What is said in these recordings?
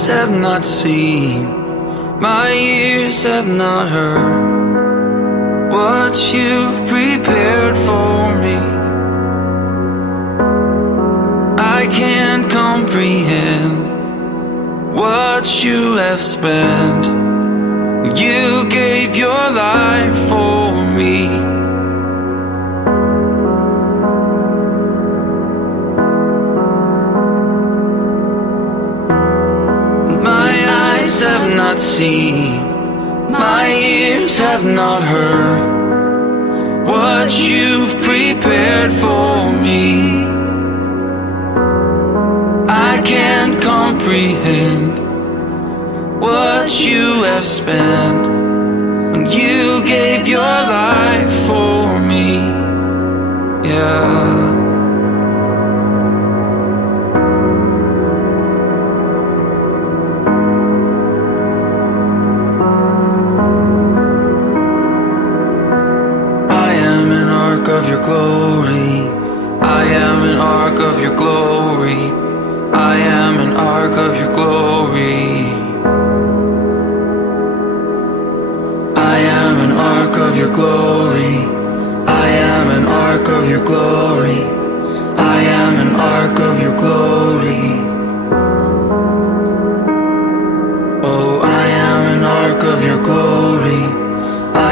eyes have not seen, my ears have not heard what you've prepared for me. I can't comprehend what you have spent. You gave your life for me. My eyes have not seen, my ears have not heard what you've prepared for me. I can't comprehend what you have spent when you gave your life for me. Yeah. Of your glory, I am an ark of your glory, I am an ark of your glory. I am an ark of your glory, I am an ark of your glory, I am an ark of your glory. Oh, I am an ark of your glory,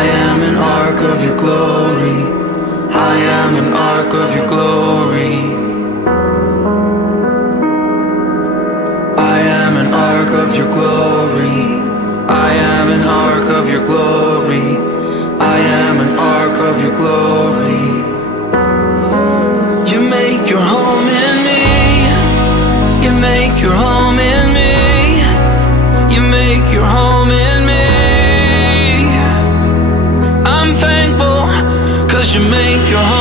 I am an ark of your glory, I am an ark of your glory. I am an ark of your glory, I am an ark of your glory, I am an ark of your glory. You make your home in me, you make your home in me, you make your home in me. I'm thankful 'cause you make your home